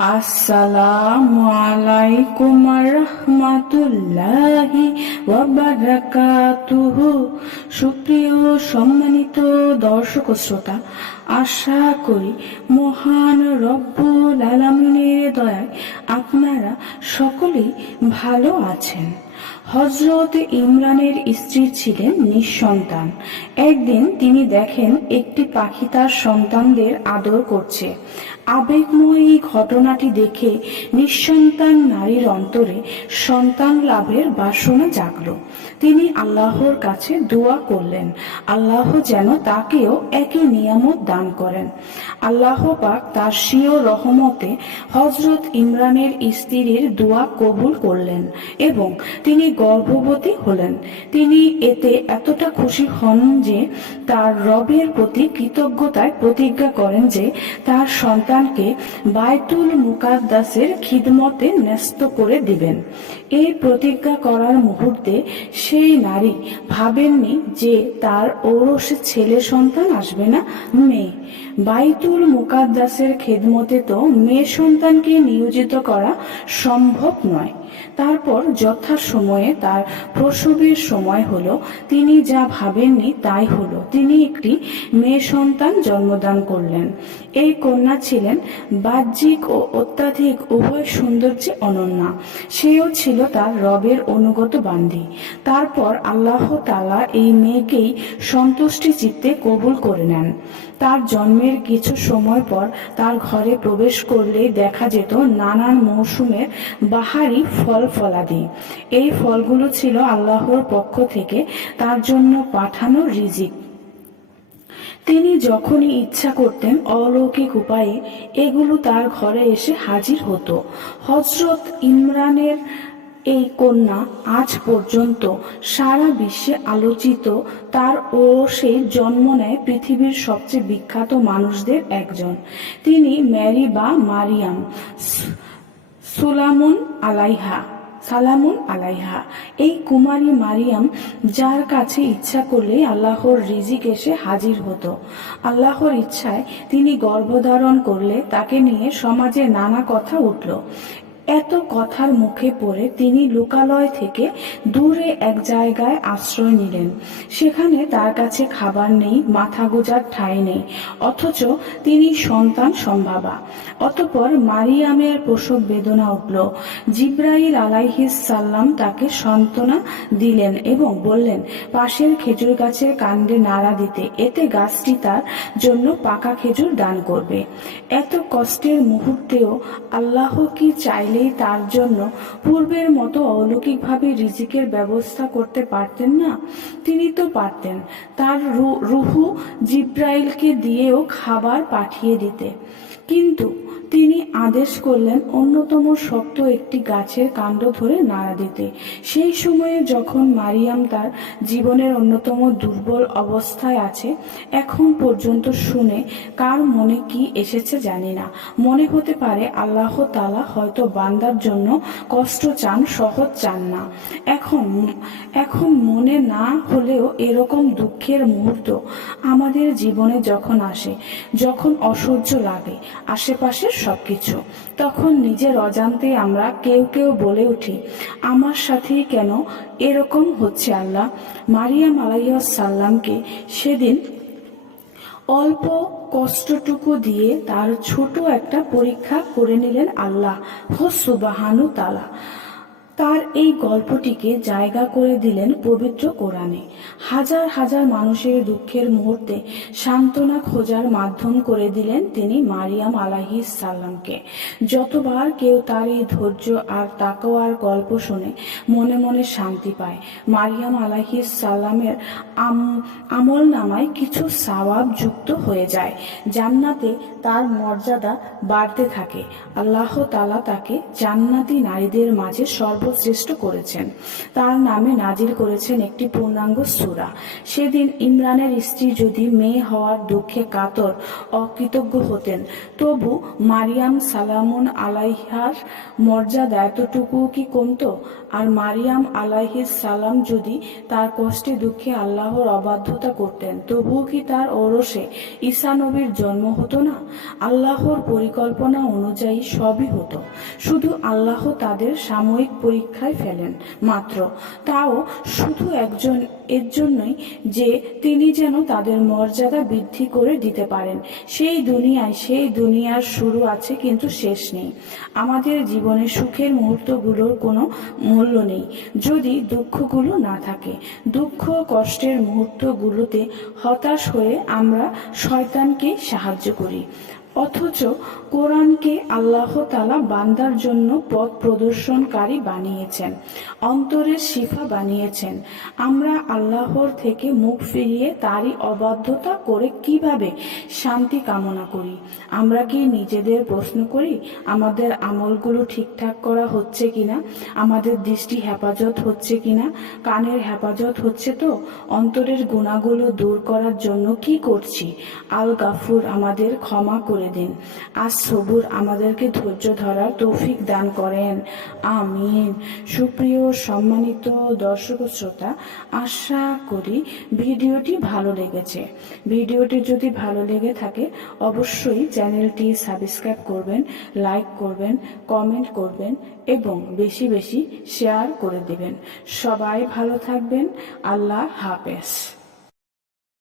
আসসালামু আলাইকুম রহমাতুল্লাহি ওয়া বারাকাতুহু। সুপ্রিয় সম্মানিত দর্শক শ্রোতা, আশা করি মহান রব্বুল আলামিনের দয়ায় আপনারা সকলেই ভালো আছেন। হযরত ইমরানের স্ত্রী ছিলেন নিঃসন্তান। একদিন তিনি দেখেন একটি পাখি তার সন্তানদের আদর করছে। আবেগময়ী ঘটনাটি দেখে নিঃসন্তান নারীর অন্তরে সন্তান লাভের বাসনা জাগল। তিনি আল্লাহর কাছে দোয়া করলেন, আল্লাহ যেন তাকেও একই নিয়ামত দান করেন। আল্লাহ পাক তার স্বীয় রহমতে হযরত ইমরানের স্ত্রীর দোয়া কবুল করলেন এবং তিনি গর্ভবতী হলেন। তিনি এতে এতটা খুশি হন যে তার রবের প্রতি কৃতজ্ঞতায় প্রতিজ্ঞা করেন যে তার সন্তানকে বায়তুল মুকাদ্দাসের খিদমতে ন্যস্ত করে দিবেন। এই প্রতিজ্ঞা করার মুহূর্তে সেই নারী ভাবেননি যে তার ঔরসে ছেলে সন্তান আসবে না, মেয়ে। বাইতুল মুকাদ্দাসের খেদমতে তো মেয়ে সন্তানকে নিয়োজিত করা সম্ভব নয়। তারপর যথাসময়ে তার প্রসবের সময় হলো। তিনি যা ভাবেননি তাই হলো। তিনি একটি মেয়ে সন্তান জন্মদান করলেন। এই কন্যা ছিলেন বাহ্যিক ও অত্যাধিক উভয় সৌন্দর্যে অনন্যা। সেও ছিল তার রবের অনুগত বান্দী। তারপর আল্লাহ তাআলা এই মেয়েকেই সন্তুষ্টি চিত্তে কবুল করে নেন। তার জন্মের কিছু সময় পর তার ঘরে প্রবেশ করলেই দেখা যেত নানান মৌসুমের বাহারি ফল ফলাদি। এই ফলগুলো ছিল আল্লাহর পক্ষ থেকে তার জন্য পাঠানো রিজিক। তিনি যখনই ইচ্ছা করতেন অলৌকিক উপায়ে এগুলো তার ঘরে এসে হাজির হতো। হযরত ইমরানের এই কন্যা আজ পর্যন্ত সারা বিশ্বে আলোচিত। তার ওরসে জন্ম নেয় পৃথিবীর সবচেয়ে বিখ্যাত মানুষদের একজন। তিনি ম্যারি বা মারিয়াম সালামুন আলাইহা। এই কুমারী মারিয়াম, যার কাছে ইচ্ছা করলেই আল্লাহর রিজিক এসে হাজির হতো। আল্লাহর ইচ্ছায় তিনি গর্ভধারণ করলে তাকে নিয়ে সমাজে নানা কথা উঠল। এত কথার মুখে পড়ে তিনি লোকালয় থেকে দূরে এক জায়গায় আশ্রয় নিলেন। সেখানে তার কাছে খাবার নেই, মাথা গোঁজার ঠাঁই নেই, অথচ তিনি সন্তান সম্ভাবা। অতঃপর মারিয়ামের প্রসব বেদনা উঠল। জিবরাইল আলাইহিস সালাম তাকে সান্ত্বনা দিলেন এবং বললেন পাশের খেজুর গাছের কাণ্ডে নাড়া দিতে, এতে গাছটি তার জন্য পাকা খেজুর দান করবে। এত কষ্টের মুহূর্তেও আল্লাহ কি চাইলেই তার জন্য পূর্বের মতো অলৌকিকভাবে রিজিকের ব্যবস্থা করতে পারতেন না? তিনি তো পারতেন তার রুহু জিবরাইলকে দিয়েও খাবার পাঠিয়ে দিতে। কিন্তু তিনি আদেশ করলেন অন্যতম শক্ত একটি গাছের কাণ্ড ধরে নাড়া দিতে। সেই সময়ে যখন মারিয়াম তার জীবনের অন্যতম দুর্বল অবস্থায় আছে, এখন পর্যন্ত শুনে কার মনে কি এসেছে জানি না। মনে হতে পারে আল্লাহ তাআলা হয়তো বান্দার জন্য কষ্ট চান, সহজ চান না। এখন মনে না হলেও এরকম দুঃখের মুহূর্ত আমাদের জীবনে যখন আসে, যখন অসহ্য লাগে আশেপাশের সবকিছু, তখন নিজের অজান্তে আমরা কেউ কেউ বলে উঠি, আমার সাথেই কেন এরকম হচ্ছে আল্লাহ? মারিয়াম আলাইহিস সালামকে সেদিন অল্প কষ্টটুকু দিয়ে তার ছোট একটা পরীক্ষা করে নিলেন আল্লাহ সুবহানাহু তাআলা। তার এই গল্পটিকে জায়গা করে দিলেন পবিত্র কোরআনে। হাজার হাজার মানুষের দুঃখের মুহূর্তে সান্ত্বনা খোঁজার মাধ্যম করে দিলেন তিনি মারিয়াম আলাইহিস সালামকে। যতবার কেউ তার এই ধৈর্য আর তাকওয়ার গল্প শুনে মনে মনে শান্তি পায়। মারিয়াম আলাইহিস সালামের আমল নামায় কিছু সওয়াব যুক্ত হয়ে যায়। জান্নাতে তার মর্যাদা বাড়তে থাকে। আল্লাহ তাআলা তাকে জান্নাতি নারীদের মাঝে সর্বশ্রেষ্ঠ করেছেন। তার নামে নাজিল করেছেন একটি পূর্ণাঙ্গ সূরা। সেদিন ইমরানের স্ত্রী যদি মেয়ে হওয়ার দুঃখে কাতর অকৃতজ্ঞ হতেন, তবু মারিয়াম সালামুন আলাইহার মর্যাদা এতটুকু কি কমতো? আর মারিয়াম আলাইহিস সালাম যদি তার কষ্টে দুঃখে আল্লাহর অবাধ্যতা করতেন, তবুও কি তার ঔরসে ঈসা নবীর জন্ম হতো না? আল্লাহর পরিকল্পনা অনুযায়ী সবই হতো, শুধু আল্লাহ তাদের সাময়িক পরীক্ষায় ফেলেন মাত্র, তাও শুধু এর জন্যই যে তিনি যেন তাদের মর্যাদা বৃদ্ধি করে দিতে পারেন। সেই দুনিয়ার শুরু আছে কিন্তু শেষ নেই। আমাদের জীবনে সুখের মুহূর্তগুলোর কোনো মূল্য নেই যদি দুঃখগুলো না থাকে। দুঃখ কষ্টের মুহূর্তগুলোতে হতাশ হয়ে আমরা শয়তানকে সাহায্য করি, অথচ কোরআনকে আল্লাহ তাআলা বান্দার জন্য পথ প্রদর্শনকারী বানিয়েছেন, অন্তরের শিফা বানিয়েছেন। আমরা আল্লাহর থেকে মুখ ফিরিয়ে তারই অবাধ্যতা করে কিভাবে শান্তি কামনা করি? আমরা কি নিজেদের প্রশ্ন করি আমাদের আমলগুলো ঠিকঠাক করা হচ্ছে কিনা, আমাদের দৃষ্টি হেফাজত হচ্ছে কিনা, কানের হেফাজত হচ্ছে তো? অন্তরের গুনাহগুলো দূর করার জন্য কি করছি? আল গাফুর আমাদের ক্ষমা করে দিন। আজ সবুর আমাদেরকে ধৈর্য ধরার তৌফিক দান করেন, আমিন। সুপ্রিয় সম্মানিত দর্শক শ্রোতা, আশা করি ভিডিওটি ভালো লেগেছে। ভিডিওটি যদি ভালো লেগে থাকে অবশ্যই চ্যানেলটি সাবস্ক্রাইব করবেন, লাইক করবেন, কমেন্ট করবেন এবং বেশি বেশি শেয়ার করে দেবেন। সবাই ভালো থাকবেন। আল্লাহ হাফেজ।